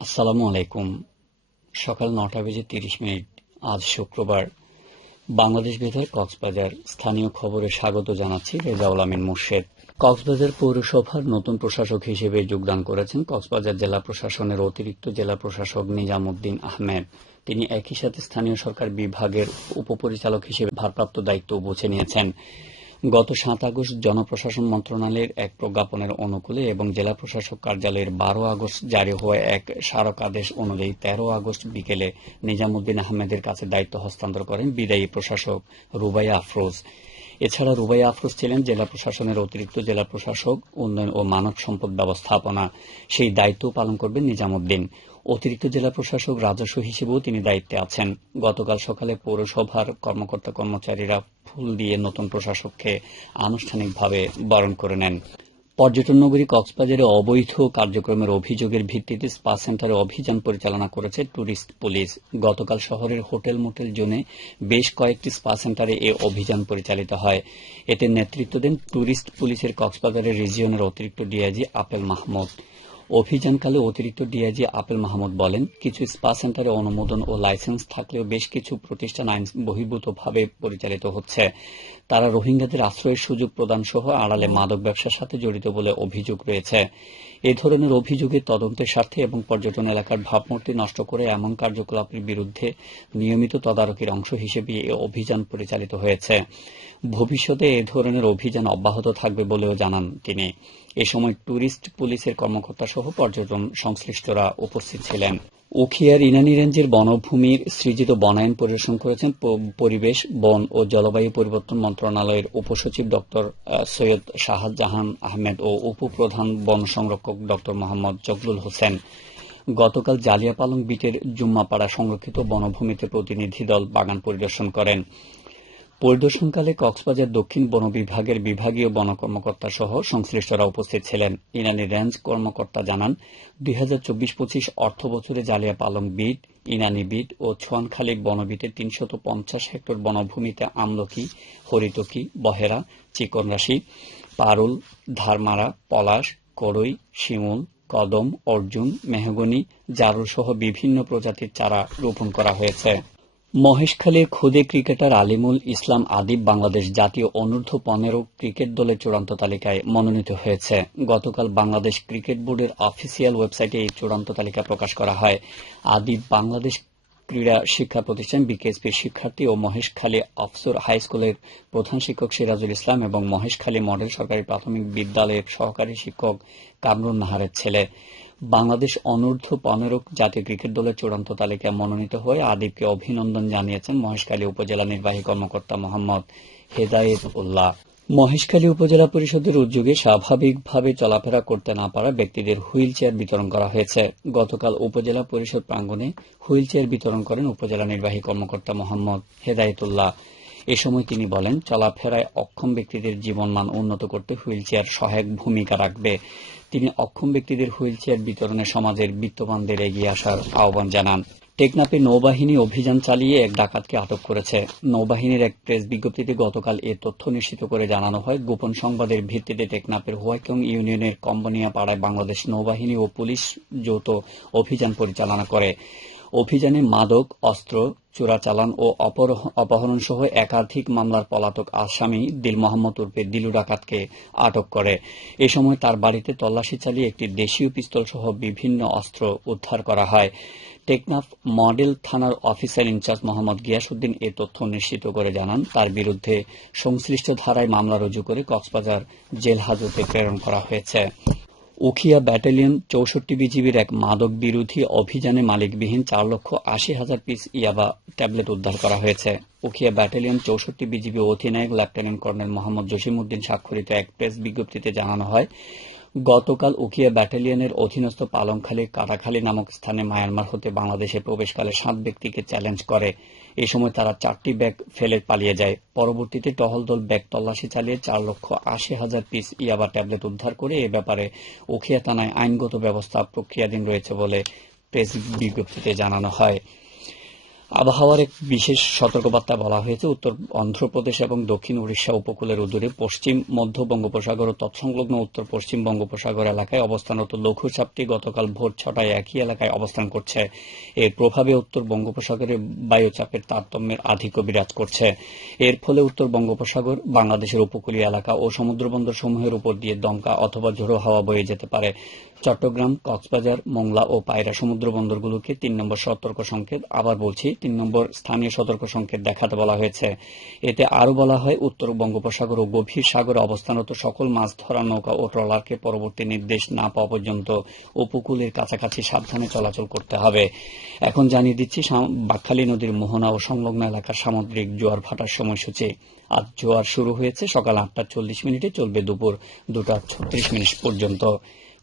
আসসালামু আলাইকুম। সকাল নটা বেজে তিরিশ মিনিট, আজ শুক্রবার। বাংলাদেশ বেতার কক্সবাজার স্থানীয় খবরে স্বাগত জানাচ্ছি রেজাউল আমিন মুর্শেদ। কক্সবাজার পৌরসভার নতুন প্রশাসক হিসেবে যোগদান করেছেন কক্সবাজার জেলা প্রশাসনের অতিরিক্ত জেলা প্রশাসক নিজামুদ্দিন আহমেদ। তিনি একই সাথে স্থানীয় সরকার বিভাগের উপপরিচালক হিসেবে ভারপ্রাপ্ত দায়িত্ব বুঝে নিয়েছেন। গত সাত আগস্ট জনপ্রশাসন মন্ত্রণালয়ের এক প্রজ্ঞাপনের অনুকূলে এবং জেলা প্রশাসক কার্যালয়ের বারো আগস্ট জারি হওয়া এক স্মারক আদেশ অনুযায়ী তেরো আগস্ট বিকেলে নিজামুদ্দিন আহমেদের কাছে দায়িত্ব হস্তান্তর করেন বিদায়ী প্রশাসক রুবাই আফরোজ। এছাড়া রুবাই আফরোজ ছিলেন জেলা প্রশাসনের অতিরিক্ত জেলা প্রশাসক, উন্নয়ন ও মানব সম্পদ ব্যবস্থাপনা। সেই দায়িত্ব পালন করবেন নিজামুদ্দিন। অতিরিক্ত জেলা প্রশাসক রাজস্ব হিসেবেও তিনি দায়িত্বে আছেন। গতকাল সকালে পৌরসভার কর্মকর্তা কর্মচারীরা ফুল দিয়ে নতুন প্রশাসককে আনুষ্ঠানিকভাবে বরণ করে নেন। পর্যটন নগরী কক্সবাজারে অবৈধ কার্যক্রমের অভিযোগের ভিত্তিতে স্পা সেন্টারে অভিযান পরিচালনা করেছে ট্যুরিস্ট পুলিশ। গতকাল শহরের হোটেল মোটেল জোনে বেশ কয়েকটি স্পা সেন্টারে এ অভিযান পরিচালিত হয়। এতে নেতৃত্ব দেন ট্যুরিস্ট পুলিশের কক্সবাজারের রিজিয়নের অতিরিক্ত ডিআইজি আপেল মাহমুদ। অভিযানকালে অতিরিক্ত ডিআইজি আপেল মাহমুদ বলেন, কিছু স্পা সেন্টারে অনুমোদন ও লাইসেন্স থাকলেও বেশ কিছু প্রতিষ্ঠান আইন বহির্ভূতভাবে পরিচালিত হচ্ছে। তারা রোহিঙ্গাদের আশ্রয়ের সুযোগ প্রদান সহ আড়ালে মাদক ব্যবসার সাথে জড়িত বলে অভিযোগ রয়েছে। এ ধরনের অভিযোগের তদন্তের স্বার্থে এবং পর্যটন এলাকার ভাবমূর্তি নষ্ট করে এমন কার্যকলাপের বিরুদ্ধে নিয়মিত তদারকির অংশ হিসেবে এ অভিযান পরিচালিত হয়েছে। ভবিষ্যতে এ ধরনের অভিযান অব্যাহত থাকবে বলেও জানান তিনি। এ সময় ট্যুরিস্ট পুলিশের কর্মকর্তা সহ পর্যটন সংশ্লিষ্টরা উপস্থিত ছিলেন। উখিয়ার ইনানি রেঞ্জের বনভূমির সৃজিত বনায়ন পরিদর্শন করেছেন পরিবেশ, বন ও জলবায়ু পরিবর্তন মন্ত্রণালয়ের উপসচিব ডক্টর সৈয়দ শাহজাহান আহমেদ ও উপপ্রধান বন সংরক্ষক ডক্টর মোহাম্মদ জকরুল হোসেন। গতকাল জালিয়াপালং বিটের জুম্মাপাড়া সংরক্ষিত বনভূমিতে প্রতিনিধি দল বাগান পরিদর্শন করেন। পরিদর্শনকালে কক্সবাজার দক্ষিণ বন বিভাগের বিভাগীয় বন কর্মকর্তা সহ সংশ্লিষ্টরা উপস্থিত ছিলেন। ইনানি রেঞ্জ কর্মকর্তা জানান, দুই হাজার চব্বিশ পঁচিশ অর্থ বছরে জালিয়া পালং বিট, ইনানি বিট ও ছোয়ানখালী বনবিটের তিনশত পঞ্চাশ হেক্টর বনভূমিতে আমলকি, হরিতকি, বহেরা চিকনরাশি পারুল, ধারমারা, পলাশ করই শিমুল, কদম, অর্জুন, মেহগনি জারুসহ বিভিন্ন প্রজাতির চারা রোপণ করা হয়েছে। মহেশখালীর খুদে ক্রিকেটার আলিমুল ইসলাম আদিব বাংলাদেশ জাতীয় অনূর্ধ্ব পনেরো ক্রিকেট দলের চূড়ান্ত তালিকায় মনোনীত হয়েছে। গতকাল বাংলাদেশ ক্রিকেট বোর্ডের অফিসিয়াল ওয়েবসাইটে এই চূড়ান্ত তালিকা প্রকাশ করা হয়। আদিব বাংলাদেশ ক্রীড়া শিক্ষা প্রতিষ্ঠান বিকেএসপির শিক্ষার্থী ও মহেশখালী অফসর হাই স্কুলের প্রধান শিক্ষক সিরাজুল ইসলাম এবং মহেশখালী মডেল সরকারি প্রাথমিক বিদ্যালয়ের সহকারী শিক্ষক কামরুন নাহারের ছেলে। বাংলাদেশ অনূর্ধ্ব পনেরো জাতীয় ক্রিকেট দলের চূড়ান্ত তালিকায় মনোনীত হয়ে আদিবকে অভিনন্দন জানিয়েছেন মহেশখালী উপজেলা নির্বাহী কর্মকর্তা মোহাম্মদ হেদায়েত উল্লাহ মহেশখালী উপজেলা পরিষদের উদ্যোগে স্বাভাবিকভাবে চলাফেরা করতে না পারা ব্যক্তিদের হুইল চেয়ার বিতরণ করা হয়েছে। গতকাল উপজেলা পরিষদ প্রাঙ্গণে হুইল চেয়ার বিতরণ করেন উপজেলা নির্বাহী কর্মকর্তা মোহাম্মদ হেদায়েতুল্লাহ। এ সময় তিনি বলেন, চলাফেরায় অক্ষম ব্যক্তিদের জীবনমান উন্নত করতে হুইল চেয়ার সহায়ক ভূমিকা রাখবে। তিনি অক্ষম ব্যক্তিদের হুইল চেয়ার বিতরণে সমাজের বিত্তবানদের এগিয়ে আসার আহ্বান জানান। টেকনাপে নৌবাহিনী অভিযান চালিয়ে এক ডাকাতকে আটক করেছে। নৌবাহিনীর এক প্রেস বিজ্ঞপ্তিতে গতকাল এ তথ্য নিশ্চিত করে জানানো হয়, গোপন সংবাদের ভিত্তিতে টেকনাপের হোয়াইকং ইউনিয়নের কম্বনিয়া পাড়ায় বাংলাদেশ নৌবাহিনী ও পুলিশ যৌথ অভিযান পরিচালনা করে। অভিযানে মাদক, অস্ত্র, চোরাচালান ও অপহরণ- সহ একাধিক মামলার পলাতক আসামি দিল মোহাম্মদ উর্ফে দিলু ডাকাতকে আটক করে। এ সময় তার বাড়িতে তল্লাশি চালিয়ে একটি দেশীয় পিস্তল সহ বিভিন্ন অস্ত্র উদ্ধার করা হয়। টেকনাফ মডেল থানার officer in charge Mohammad Giasuddin এ তথ্য নিশ্চিত করে জানান, তার বিরুদ্ধে সংশ্লিষ্ট ধারায় মামলা রুজু করে কক্সবাজার জেল হাজতে প্রেরণ করা হয়েছে। উখিয়া ব্যাটালিয়ন চৌষট্টি বিজিবির এক মাদক বিরোধী অভিযানে মালিকবিহীন চার লক্ষ আশি হাজার পিস ইয়াবা ট্যাবলেট উদ্ধার করা হয়েছে। উখিয়া ব্যাটালিয়ন চৌষট্টি বিজিবি অধিনায়ক লেফটেন্যান্ট কর্নেল মোহাম্মদ জসিমউদ্দিন স্বাক্ষরিত এক প্রেস বিজ্ঞপ্তিতে জানানো হয় গতকাল উখিয়া ব্যাটালিয়নের অধীনস্থ পালংখালী কাটাখালী নামক স্থানে মায়ানমার হতে বাংলাদেশে প্রবেশকালে সাত ব্যক্তিকে চ্যালেঞ্জ করে। এ সময় তারা চারটি ব্যাগ ফেলে পালিয়ে যায়। পরবর্তীতে টহল দল ব্যাগ তল্লাশি চালিয়ে চার লক্ষ আশি হাজার পিস ইয়াবা ট্যাবলেট উদ্ধার করে এ ব্যাপারে উখিয়া থানায় আইনগত ব্যবস্থা প্রক্রিয়াধীন রয়েছে বলে প্রেস বিজ্ঞপ্তিতে জানানো হয়। আবহাওয়ার এক বিশেষ সতর্কবার্তা বলা হয়েছে। উত্তর অন্ধ্রপ্রদেশ এবং দক্ষিণ উড়িষ্যা উপকূলের উদূরে পশ্চিম, মধ্য বঙ্গোপসাগর ও তৎসংলগ্ন উত্তর পশ্চিম বঙ্গোপসাগর এলাকায় অবস্থানরত লঘুচাপটি গতকাল ভোর ছটায় একই এলাকায় অবস্থান করছে। এর প্রভাবে উত্তর বঙ্গোপসাগরে বায়ুচাপের তারতম্যের আধিক্য বিরাজ করছে। এর ফলে উত্তর বঙ্গোপসাগর, বাংলাদেশের উপকূলীয় এলাকা ও সমুদ্রবন্দর সমূহের উপর দিয়ে দমকা অথবা ঝোড়ো হাওয়া বয়ে যেতে পারে। চট্টগ্রাম, কক্সবাজার, মোংলা ও পায়রা সমুদ্র বন্দরগুলোকে তিন নম্বর সতর্ক সংকেত, আবার বলছি, তিন নম্বর স্থানীয় সতর্ক সংকেত দেখাতে বলা হয়েছে। এতে আরও বলা হয়, উত্তর বঙ্গোপসাগর ও গভীর সাগরে অবস্থানরত সকল মাছ ধরা নৌকা ও ট্রলারকে পরবর্তী নির্দেশ না পাওয়া পর্যন্ত উপকূলের কাছাকাছি সাবধানে চলাচল করতে হবে। এখন জানিয়ে দিচ্ছি বাকখালী নদীর মোহনা ও সংলগ্ন এলাকার সামুদ্রিক জোয়ার ভাটার সময়সূচি। আজ জোয়ার শুরু হয়েছে সকাল আটটা চল্লিশ মিনিটে, চলবে দুপুর দুটা ছত্রিশ মিনিট পর্যন্ত।